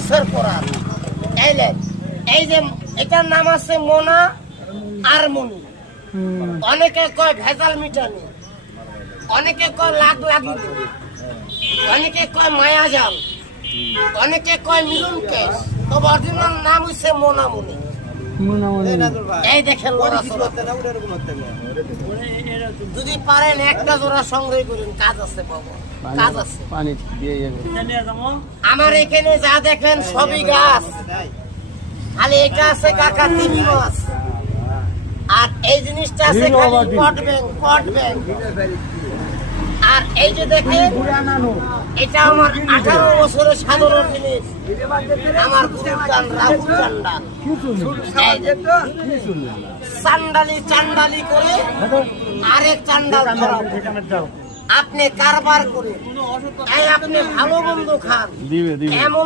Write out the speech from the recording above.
পুলিশের পরার এই যে এটার নাম আছে মোনা আর মনি। অনেকে কয় ভেজাল মিটানি, অনেকে কয় লাগ লাগিনি, অনেকে কয় মায়া জাল, অনেকে কয় মিলন কেশ। তবে অরিজিনাল নাম হচ্ছে মোনা মনি। এই দেখেন যদি পারেন একটা জোড়া সংগ্রহ করেন, কাজ আছে বাবা, কাজ আছে। আমার এখানে যা দেখেন সবই গাছ, খালি এটা আছে কাকা তিমি মাছ, আর এই জিনিসটা আছে খালি পট ব্যাংক, পট ব্যাংক। আর এই যে দেখেন এটা আমার 18 বছরের সাধারণ জিনিস, আমার সুলতান রাহুল চান্ডাল। চান্ডালি চান্ডালি করে আরেক চান্ডাল আপনি কারবার করে আপনি ভালো মন্দ খান এমন